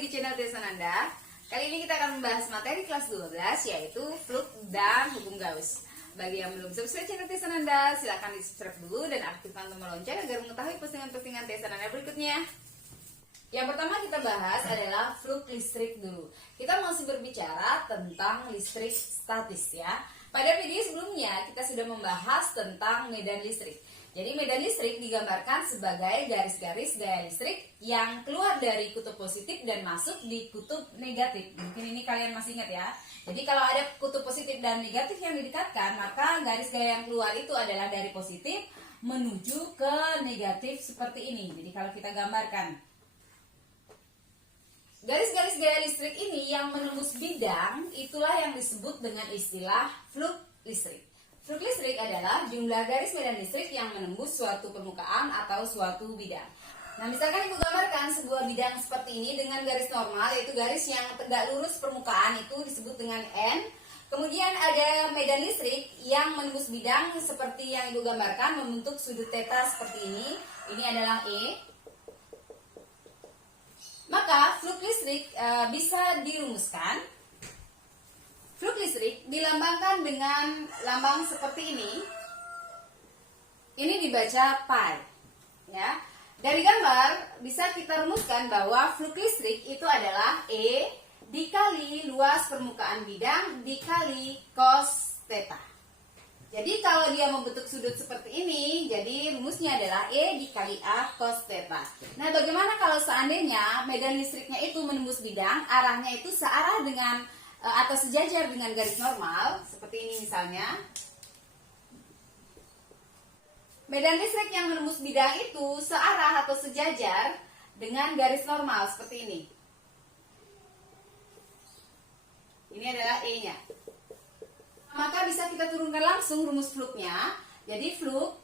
di channel Tia Sananda. Kali ini kita akan membahas materi kelas 12 yaitu fluk dan hukum Gauss. Bagi yang belum subscribe channel Tia Sananda, silahkan di subscribe dulu dan aktifkan tombol lonceng agar mengetahui postingan-postingan Tia Sananda berikutnya. Yang pertama kita bahas adalah fluk listrik dulu. Kita masih berbicara tentang listrik statis ya. Pada video sebelumnya kita sudah membahas tentang medan listrik. Jadi medan listrik digambarkan sebagai garis-garis gaya listrik yang keluar dari kutub positif dan masuk di kutub negatif. Mungkin ini kalian masih ingat ya. Jadi kalau ada kutub positif dan negatif yang didekatkan, maka garis gaya yang keluar itu adalah dari positif menuju ke negatif seperti ini. Jadi kalau kita gambarkan garis-garis gaya listrik ini yang menembus bidang, itulah yang disebut dengan istilah fluk listrik. Fluk listrik adalah jumlah garis medan listrik yang menembus suatu permukaan atau suatu bidang. Nah, misalkan Ibu gambarkan sebuah bidang seperti ini dengan garis normal, yaitu garis yang tegak lurus permukaan itu disebut dengan N. Kemudian ada medan listrik yang menembus bidang seperti yang Ibu gambarkan membentuk sudut theta seperti ini. Ini adalah E. Maka fluk listrik bisa dirumuskan. Fluk listrik dilambangkan dengan lambang seperti ini. Ini dibaca pi. Ya. Dari gambar bisa kita rumuskan bahwa fluk listrik itu adalah E dikali luas permukaan bidang dikali cos theta. Jadi kalau dia membentuk sudut seperti ini, jadi rumusnya adalah E dikali A cos theta. Nah, bagaimana kalau seandainya medan listriknya itu menembus bidang, arahnya itu searah dengan atau sejajar dengan garis normal, seperti ini misalnya. Medan listrik yang menembus bidang itu searah atau sejajar dengan garis normal seperti ini. Ini adalah E-nya. Maka bisa kita turunkan langsung rumus fluknya. Jadi fluk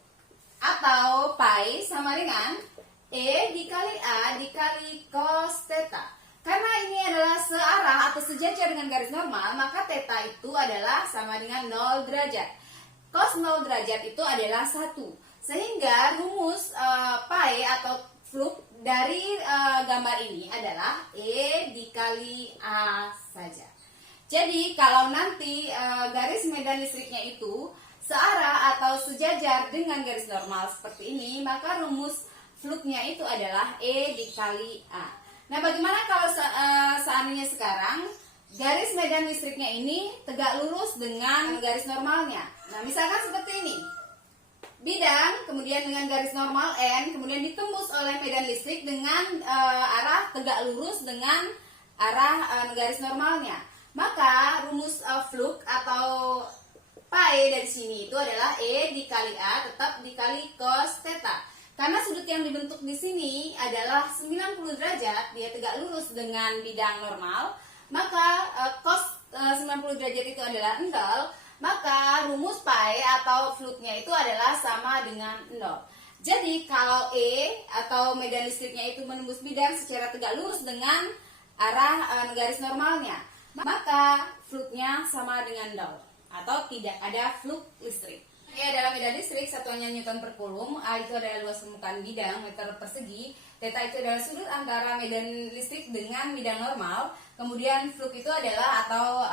atau pi sama dengan E dikali A dikali cos theta. Karena ini adalah searah atau sejajar dengan garis normal, maka theta itu adalah sama dengan 0 derajat. Cos 0 derajat itu adalah 1. Sehingga rumus pi atau fluk dari gambar ini adalah E dikali A saja. Jadi kalau nanti garis medan listriknya itu searah atau sejajar dengan garis normal seperti ini, maka rumus fluknya itu adalah E dikali A. Nah, bagaimana kalau seandainya sekarang garis medan listriknya ini tegak lurus dengan garis normalnya? Nah, misalkan seperti ini. Bidang, kemudian dengan garis normal N, kemudian ditembus oleh medan listrik dengan arah tegak lurus dengan arah garis normalnya. Maka rumus fluk atau pi dari sini itu adalah E dikali A tetap dikali cos theta. Karena sudut yang dibentuk di sini adalah 90 derajat, dia tegak lurus dengan bidang normal, maka cos 90 derajat itu adalah 0, maka rumus pi atau fluknya itu adalah sama dengan 0. Jadi kalau E atau medan listriknya itu menembus bidang secara tegak lurus dengan arah garis normalnya, maka fluknya sama dengan 0 atau tidak ada fluk listrik. E adalah medan listrik, satuannya Newton per Coulomb. A itu adalah luas permukaan bidang meter persegi. Theta itu adalah sudut antara medan listrik dengan bidang normal. Kemudian fluk itu adalah atau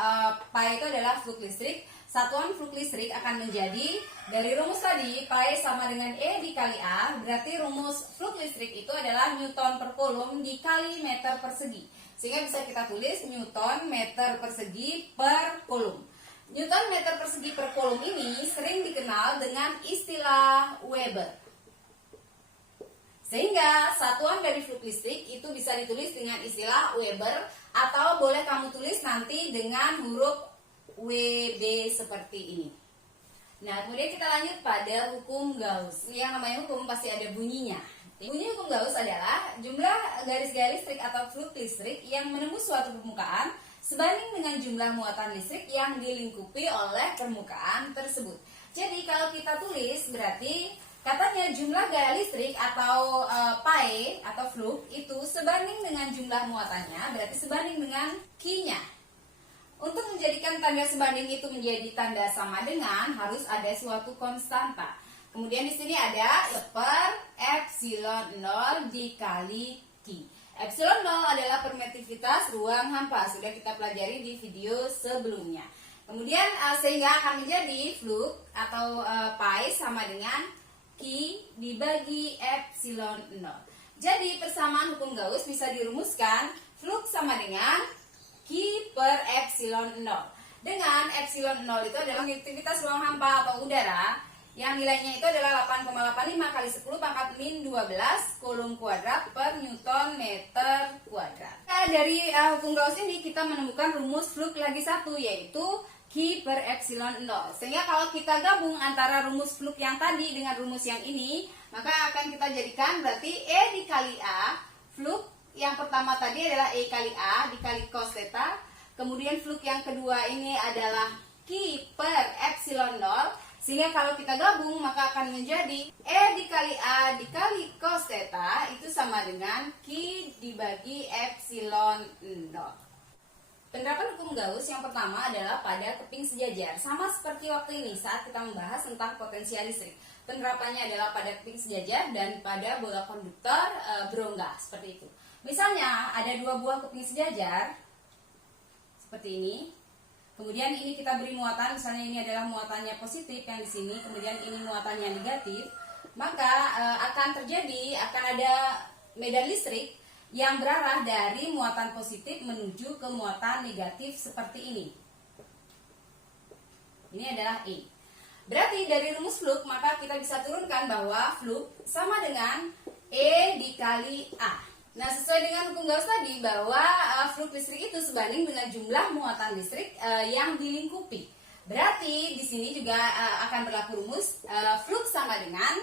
pi itu adalah fluk listrik. Satuan fluk listrik akan menjadi dari rumus tadi pi sama dengan E dikali A. Berarti rumus fluk listrik itu adalah Newton per Coulomb dikali meter persegi. Sehingga bisa kita tulis Newton meter persegi per Coulomb. Newton meter persegi per Coulomb ini sering dikenal dengan istilah Weber. Sehingga satuan dari fluk listrik itu bisa ditulis dengan istilah Weber atau boleh kamu tulis nanti dengan huruf WB seperti ini. Nah, kemudian kita lanjut pada hukum Gauss. Yang namanya hukum pasti ada bunyinya. Bunyi hukum Gauss adalah jumlah garis gaya listrik atau fluk listrik yang menembus suatu permukaan sebanding dengan jumlah muatan listrik yang dilingkupi oleh permukaan tersebut. Jadi kalau kita tulis berarti katanya jumlah gaya listrik atau pi atau fluk itu sebanding dengan jumlah muatannya, berarti sebanding dengan Q-nya. Untuk menjadikan tanda sebanding itu menjadi tanda sama dengan harus ada suatu konstanta. Kemudian di sini ada per epsilon 0 dikali Q. Epsilon 0 adalah permitivitas ruang hampa, sudah kita pelajari di video sebelumnya. Kemudian sehingga akan menjadi flux atau pi sama dengan Q dibagi epsilon 0. Jadi persamaan hukum Gauss bisa dirumuskan flux sama dengan Q per epsilon 0. Dengan epsilon 0 itu adalah permitivitas ruang hampa atau udara yang nilainya itu adalah 8,85 kali 10 pangkat min 12 Coulomb kuadrat per Newton meter kuadrat. Nah, dari hukum Gauss ini kita menemukan rumus flux lagi satu, yaitu Q per epsilon 0. Sehingga kalau kita gabung antara rumus flux yang tadi dengan rumus yang ini, maka akan kita jadikan berarti E dikali A. Flux yang pertama tadi adalah E kali A dikali cos theta. Kemudian flux yang kedua ini adalah Q per epsilon 0. Sehingga kalau kita gabung maka akan menjadi E dikali A dikali cos theta itu sama dengan Q dibagi epsilon 0. Penerapan hukum Gauss yang pertama adalah pada keping sejajar. Sama seperti waktu ini saat kita membahas tentang potensial listrik. Penerapannya adalah pada keping sejajar dan pada bola konduktor berongga, seperti itu. Misalnya ada dua buah keping sejajar seperti ini. Kemudian ini kita beri muatan, misalnya ini adalah muatannya positif yang di sini, kemudian ini muatannya negatif, maka akan ada medan listrik yang berarah dari muatan positif menuju ke muatan negatif seperti ini. Ini adalah E. Berarti dari rumus flux maka kita bisa turunkan bahwa flux sama dengan E dikali A. Nah, sesuai dengan hukum Gauss tadi bahwa flux listrik itu sebanding dengan jumlah muatan listrik yang dilingkupi. Berarti di sini juga akan berlaku rumus flux sama dengan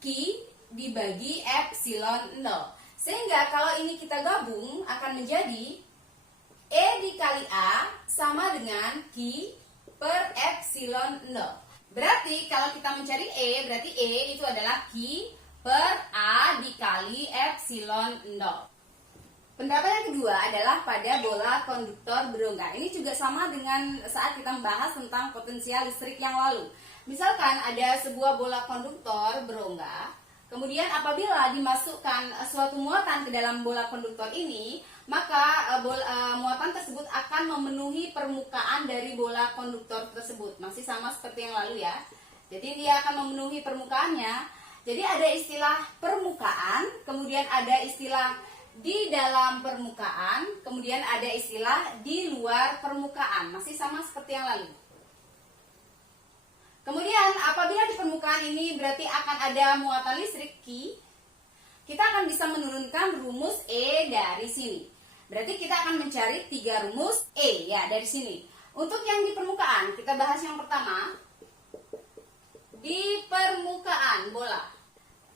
Q dibagi epsilon 0. Sehingga kalau ini kita gabung akan menjadi E dikali A sama dengan Q per epsilon 0. Berarti kalau kita mencari E, berarti E itu adalah Q per A dikali epsilon 0. Penerapan yang kedua adalah pada bola konduktor berongga. Ini juga sama dengan saat kita membahas tentang potensial listrik yang lalu. Misalkan ada sebuah bola konduktor berongga, kemudian apabila dimasukkan suatu muatan ke dalam bola konduktor ini, maka muatan tersebut akan memenuhi permukaan dari bola konduktor tersebut. Masih sama seperti yang lalu ya. Jadi dia akan memenuhi permukaannya. Jadi ada istilah permukaan, kemudian ada istilah di dalam permukaan, kemudian ada istilah di luar permukaan. Masih sama seperti yang lalu. Kemudian apabila di permukaan ini berarti akan ada muatan listrik Q, kita akan bisa menurunkan rumus E dari sini. Berarti kita akan mencari 3 rumus E ya dari sini. Untuk yang di permukaan, kita bahas yang pertama. Di permukaan bola.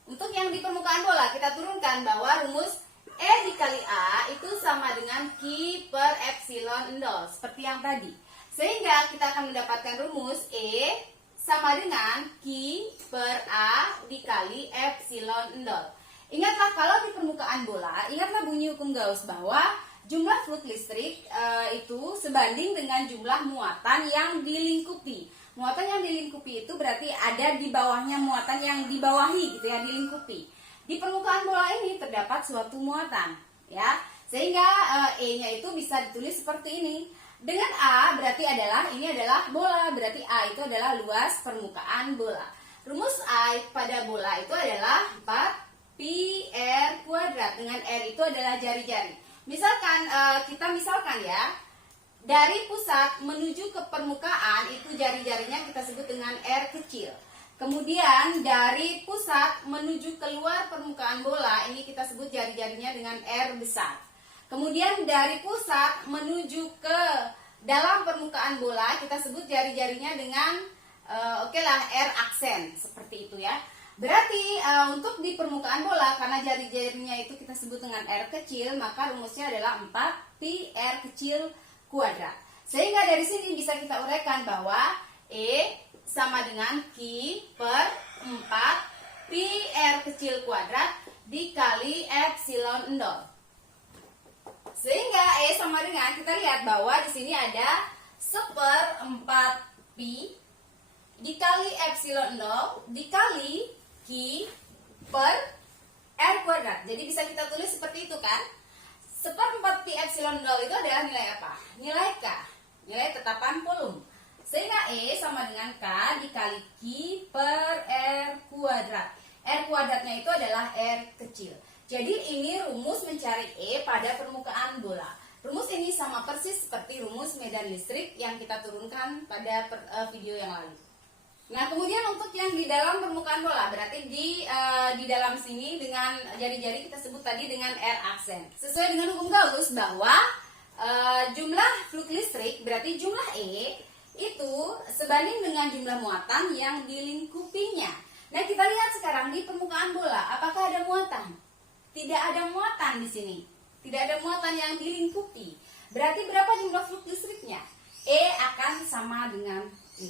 Untuk yang di permukaan bola kita turunkan bahwa rumus E dikali A itu sama dengan Q per epsilon 0 seperti yang tadi. Sehingga kita akan mendapatkan rumus E sama dengan Q per A dikali epsilon 0. Ingatlah kalau di permukaan bola, ingatlah bunyi hukum Gauss bahwa jumlah flux listrik itu sebanding dengan jumlah muatan yang dilingkupi. Muatan yang dilingkupi itu berarti ada di bawahnya muatan yang dibawahi gitu ya, dilingkupi. Di permukaan bola ini terdapat suatu muatan ya. Sehingga E-nya itu bisa ditulis seperti ini. Dengan A berarti ini adalah bola, berarti A itu adalah luas permukaan bola. Rumus A pada bola itu adalah 4 pi R kuadrat, dengan R itu adalah jari-jari. Misalkan misalkan ya, dari pusat menuju ke permukaan itu jari-jarinya kita sebut dengan R kecil. Kemudian dari pusat menuju keluar permukaan bola ini kita sebut jari-jarinya dengan R besar. Kemudian dari pusat menuju ke dalam permukaan bola kita sebut jari-jarinya dengan R aksen, seperti itu ya. Berarti untuk di permukaan bola karena jari-jarinya itu kita sebut dengan R kecil, maka rumusnya adalah 4 pi R kecil kuadrat. Sehingga dari sini bisa kita uraikan bahwa E sama dengan Q per 4 pi R kecil kuadrat dikali epsilon 0. Sehingga E sama dengan, kita lihat bahwa di sini ada 1/4 pi dikali epsilon 0 dikali Q per R kuadrat. Jadi bisa kita tulis seperti itu kan. 1/4 pi epsilon 0 itu adalah nilai apa? Nilai K, nilai tetapan Coulomb. Sehingga E sama dengan K dikali Q per R kuadrat. R kuadratnya itu adalah R kecil. Jadi ini rumus mencari E pada permukaan bola. Rumus ini sama persis seperti rumus medan listrik yang kita turunkan pada video yang lalu. Nah, kemudian untuk yang di dalam permukaan bola, berarti di dalam sini dengan jari-jari kita sebut tadi dengan R aksen. Sesuai dengan hukum Gauss bahwa jumlah flux listrik berarti jumlah E itu sebanding dengan jumlah muatan yang dilingkupinya. Nah, kita lihat sekarang di permukaan bola, apakah ada muatan? Tidak ada muatan di sini. Tidak ada muatan yang dilingkupi. Berarti berapa jumlah flux listriknya? E akan sama dengan 0.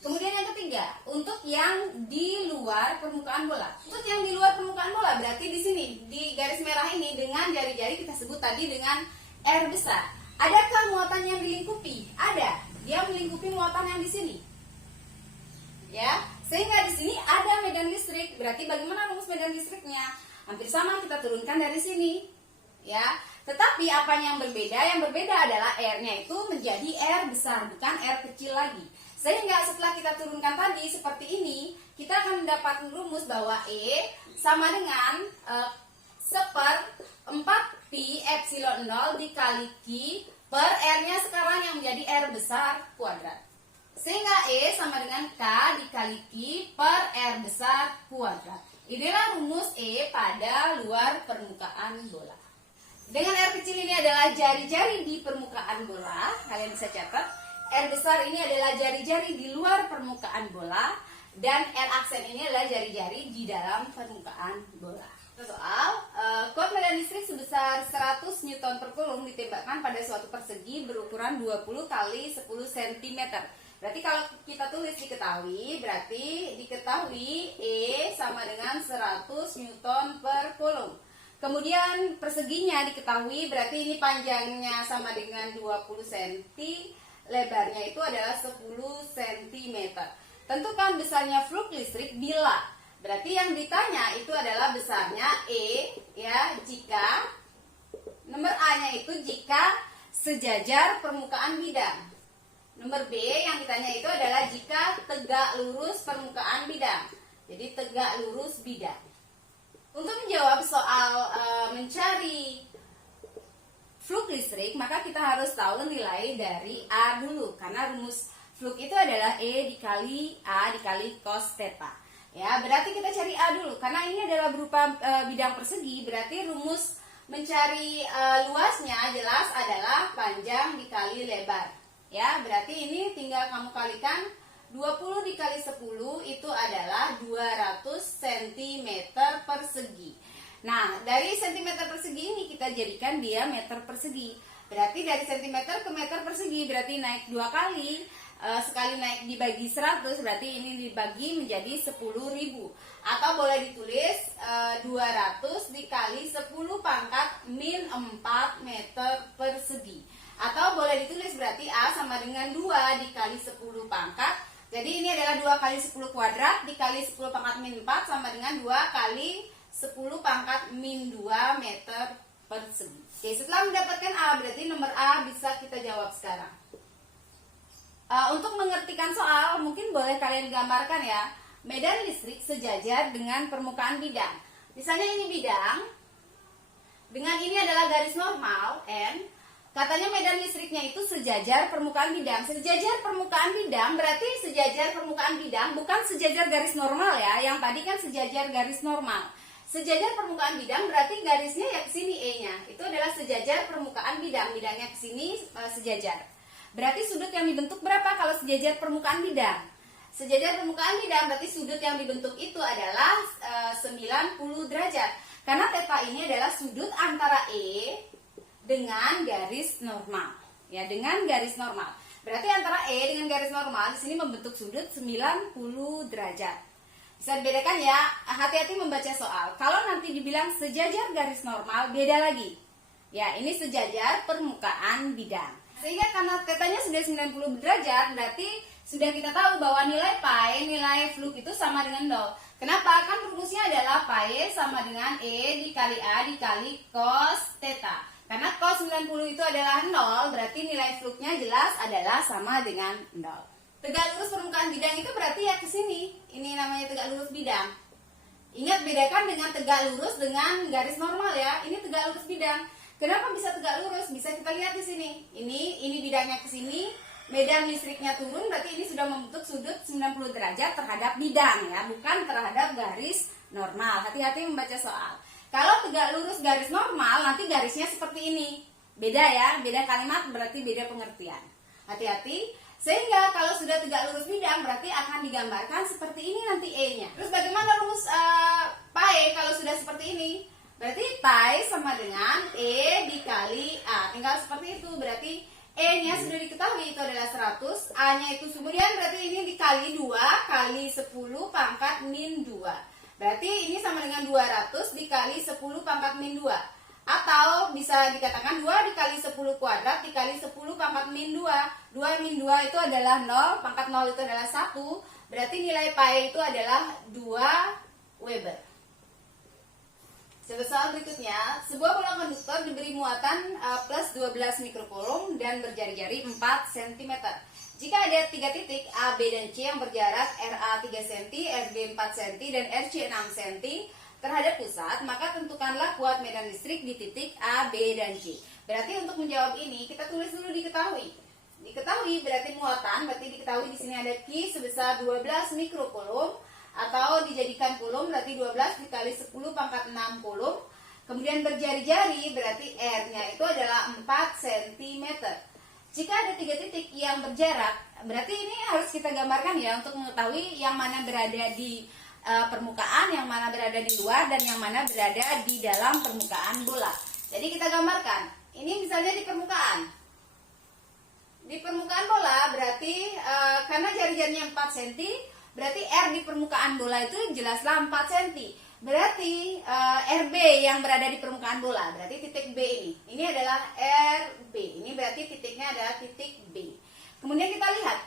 Kemudian yang ketiga, untuk yang di luar permukaan bola. Untuk yang di luar permukaan bola berarti di sini, di garis merah ini dengan jari-jari kita sebut tadi dengan R besar. Adakah muatan yang dilingkupi? Ada. Dia melingkupi muatan yang di sini. Ya, sehingga di sini ada medan listrik. Berarti bagaimana rumus medan listriknya? Hampir sama kita turunkan dari sini. Ya, tetapi apa yang berbeda? Yang berbeda adalah R-nya itu menjadi R besar, bukan R kecil lagi. Sehingga setelah kita turunkan tadi seperti ini, kita akan mendapatkan rumus bahwa E sama dengan 1/4 pi epsilon 0 dikali Q per R-nya sekarang yang menjadi R besar kuadrat. Sehingga E sama dengan K dikali Q per R besar kuadrat. Inilah rumus E pada luar permukaan bola. Dengan R kecil ini adalah jari-jari di permukaan bola, kalian bisa catat. R besar ini adalah jari-jari di luar permukaan bola, dan R aksen ini adalah jari-jari di dalam permukaan bola. Soal, kuat medan listrik sebesar 100 Newton per Coulomb ditembakkan pada suatu persegi berukuran 20 kali 10 cm. Berarti kalau kita tulis diketahui E sama dengan 100 Newton per Coulomb. Kemudian perseginya diketahui, berarti ini panjangnya sama dengan 20 cm, lebarnya itu adalah 10 cm. Tentukan besarnya flux listrik bila. Berarti yang ditanya itu adalah besarnya E, ya, jika nomor A-nya itu jika sejajar permukaan bidang. Nomor B yang ditanya itu adalah jika tegak lurus permukaan bidang. Jadi tegak lurus bidang. Untuk menjawab soal mencari flux listrik, maka kita harus tahu nilai dari A dulu. Karena rumus flux itu adalah E dikali A dikali cos theta. Ya, berarti kita cari A dulu. Karena ini adalah berupa bidang persegi, berarti rumus mencari luasnya jelas adalah panjang dikali lebar. Ya, berarti ini tinggal kamu kalikan 20 dikali 10 itu adalah 200 cm persegi. Nah, dari cm persegi ini kita jadikan dia meter persegi. Berarti dari cm ke meter persegi berarti naik 2 kali. Sekali naik dibagi 100 berarti ini dibagi menjadi 10.000. Atau boleh ditulis 200 dikali 10 pangkat min 4 meter persegi. Atau boleh ditulis berarti A sama dengan 2 dikali 10 pangkat. Jadi ini adalah 2 kali 10 kuadrat dikali 10 pangkat min 4 sama dengan 2 kali 10 pangkat min 2 meter persegi. Oke, setelah mendapatkan A berarti nomor A bisa kita jawab sekarang. Untuk mengertikan soal mungkin boleh kalian gambarkan ya. Medan listrik sejajar dengan permukaan bidang. Misalnya ini bidang. Dengan ini adalah garis normal N. Katanya medan listriknya itu sejajar permukaan bidang. Sejajar permukaan bidang berarti sejajar permukaan bidang bukan sejajar garis normal ya. Yang tadi kan sejajar garis normal. Sejajar permukaan bidang berarti garisnya ya ke sini E-nya. Itu adalah sejajar permukaan bidang. Bidangnya ke sini sejajar. Berarti sudut yang dibentuk berapa kalau sejajar permukaan bidang? Sejajar permukaan bidang berarti sudut yang dibentuk itu adalah 90 derajat. Karena theta ini adalah sudut antara E dengan garis normal. Ya, dengan garis normal. Berarti antara E dengan garis normal di sini membentuk sudut 90 derajat. Bisa dibedakan ya, hati-hati membaca soal. Kalau nanti dibilang sejajar garis normal, beda lagi. Ya, ini sejajar permukaan bidang. Sehingga karena tetanya sudah 90 derajat, berarti sudah kita tahu bahwa nilai pi, nilai flux itu sama dengan 0. Kenapa? Kan rumusnya adalah pi sama dengan E dikali A dikali cos theta. Karena cos 90 itu adalah 0, berarti nilai fluknya jelas adalah sama dengan 0. Tegak lurus permukaan bidang itu berarti ya ke sini. Ini namanya tegak lurus bidang. Ingat, bedakan dengan tegak lurus dengan garis normal ya. Ini tegak lurus bidang. Kenapa bisa tegak lurus? Bisa kita lihat di sini. Ini bidangnya ke sini, medan listriknya turun, berarti ini sudah membentuk sudut 90 derajat terhadap bidang ya, bukan terhadap garis normal. Hati-hati membaca soal. Kalau tegak lurus garis normal, nanti garisnya seperti ini. Beda ya, beda kalimat berarti beda pengertian. Hati-hati. Sehingga kalau sudah tegak lurus bidang berarti akan digambarkan seperti ini nanti E-nya. Terus bagaimana rumus pi kalau sudah seperti ini? Berarti pi sama dengan E dikali A. Tinggal seperti itu. Berarti E-nya sudah diketahui itu adalah 100, A-nya itu kemudian berarti ini dikali 2 kali 10 pangkat min 2. Berarti ini sama dengan 200 dikali 10 pangkat min 2. Atau bisa dikatakan 2 dikali 10 kuadrat dikali 10 pangkat min 2. 2 min 2 itu adalah 0, pangkat 0 itu adalah 1. Berarti nilai pi itu adalah 2 Weber. Soal berikutnya, sebuah bola konduktor diberi muatan plus 12 mikrokulum dan berjari-jari 4 cm. Jika ada 3 titik A, B, dan C yang berjarak RA 3 cm, RB 4 cm, dan RC 6 cm terhadap pusat, maka tentukanlah kuat medan listrik di titik A, B, dan C. Berarti untuk menjawab ini, kita tulis dulu diketahui. Diketahui berarti muatan, berarti diketahui di sini ada Q sebesar 12 mikrokulum, atau dijadikan kulum berarti 12 dikali 10 pangkat 6 kulum. Kemudian berjari-jari berarti R-nya itu adalah 4 cm. Jika ada 3 titik yang berjarak, berarti ini harus kita gambarkan ya untuk mengetahui yang mana berada di permukaan, yang mana berada di luar, dan yang mana berada di dalam permukaan bola. Jadi kita gambarkan. Ini misalnya di permukaan. Di permukaan bola berarti karena jari-jarinya 4 cm, berarti R di permukaan bola itu jelaslah 4 cm. Berarti RB yang berada di permukaan bola, berarti titik B ini. Ini adalah RB. Ini berarti titiknya adalah titik B. Kemudian kita lihat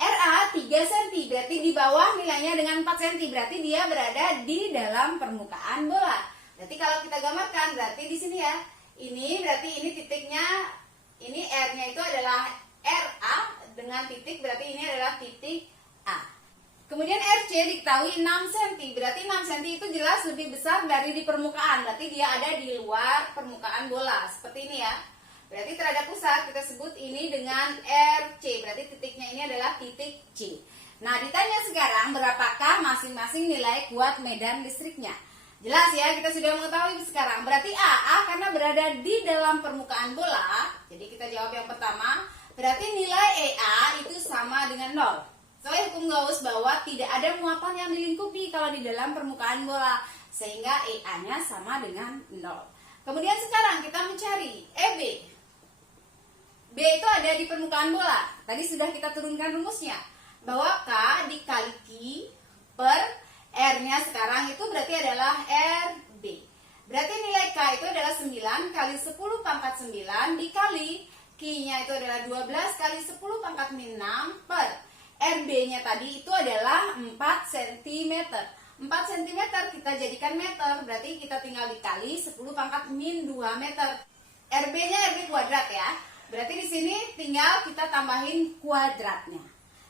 RA 3 cm, berarti di bawah nilainya dengan 4 cm, berarti dia berada di dalam permukaan bola. Berarti kalau kita gambarkan, berarti di sini ya. Ini berarti ini titiknya, ini R-nya itu adalah RA dengan titik, berarti ini adalah titik A. Kemudian RC diketahui 6 cm, berarti 6 cm itu jelas lebih besar dari di permukaan, berarti dia ada di luar permukaan bola, seperti ini ya. Berarti terhadap pusat kita sebut ini dengan RC, berarti titiknya ini adalah titik C. Nah, ditanya sekarang berapakah masing-masing nilai kuat medan listriknya? Jelas ya, kita sudah mengetahui sekarang. Berarti A karena berada di dalam permukaan bola, jadi kita jawab yang pertama, berarti nilai EA itu sama dengan 0. Soalnya hukum Gauss bahwa tidak ada muatan yang dilingkupi kalau di dalam permukaan bola, sehingga EA-nya sama dengan 0. Kemudian sekarang kita mencari EB. B itu ada di permukaan bola. Tadi sudah kita turunkan rumusnya, bahwa K dikali Q per R-nya sekarang itu berarti adalah RB. Berarti nilai K itu adalah 9 kali 10 pangkat 9 dikali Q-nya itu adalah 12 kali 10 pangkat min 6 per RB-nya tadi itu adalah 4 cm. 4 cm kita jadikan meter, berarti kita tinggal dikali 10 pangkat min 2 meter. RB-nya RB kuadrat ya. Berarti di sini tinggal kita tambahin kuadratnya.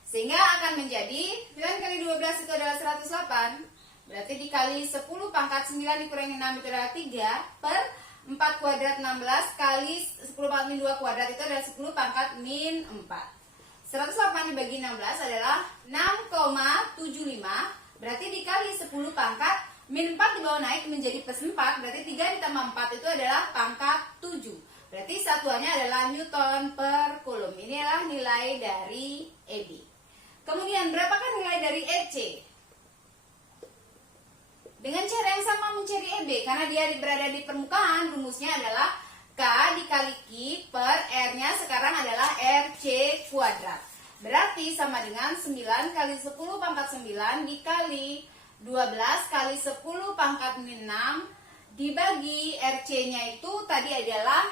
Sehingga akan menjadi 9 kali 12 itu adalah 108. Berarti dikali 10 pangkat 9 dikurangi 6 itu adalah 3 per 4 kuadrat 16 kali 10 pangkat min 2 kuadrat itu adalah 10 pangkat min 4. 108 dibagi 16 adalah 6,75. Berarti dikali 10 pangkat min 4 dibawa naik menjadi plus 4. Berarti 3 ditambah 4 itu adalah pangkat 7. Berarti satuannya adalah Newton per Coulomb. Ini adalah nilai dari EB. Kemudian berapakah nilai dari EC? Dengan cara yang sama mencari EB, karena dia berada di permukaan, rumusnya adalah K dikali Q per R-nya sekarang adalah RC kuadrat. Berarti sama dengan 9 kali 10 pangkat 9 dikali 12 kali 10 pangkat min 6 dibagi RC-nya itu tadi adalah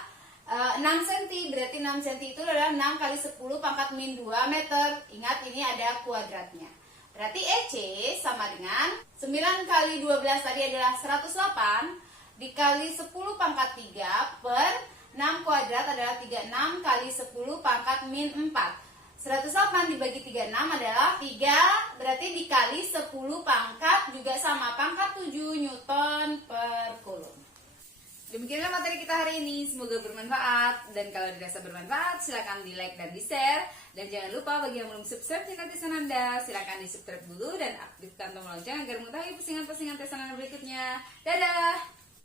6 cm. Berarti 6 cm itu adalah 6 kali 10 pangkat min 2 meter. Ingat ini ada kuadratnya. Berarti EC sama dengan 9 kali 12 tadi adalah 108 dikali 10 pangkat 3 per 6 kuadrat adalah 36 kali 10 pangkat min 4. 108 dibagi 36 adalah 3, berarti dikali 10 pangkat juga sama pangkat 7 Newton per Coulomb. Demikianlah materi kita hari ini, semoga bermanfaat. Dan kalau dirasa bermanfaat, silakan di like dan di share. Dan jangan lupa bagi yang belum subscribe channel Tesan Anda, silakan di subscribe dulu dan aktifkan tombol lonceng agar mengetahui postingan-postingan Tesan Anda berikutnya. Dadah!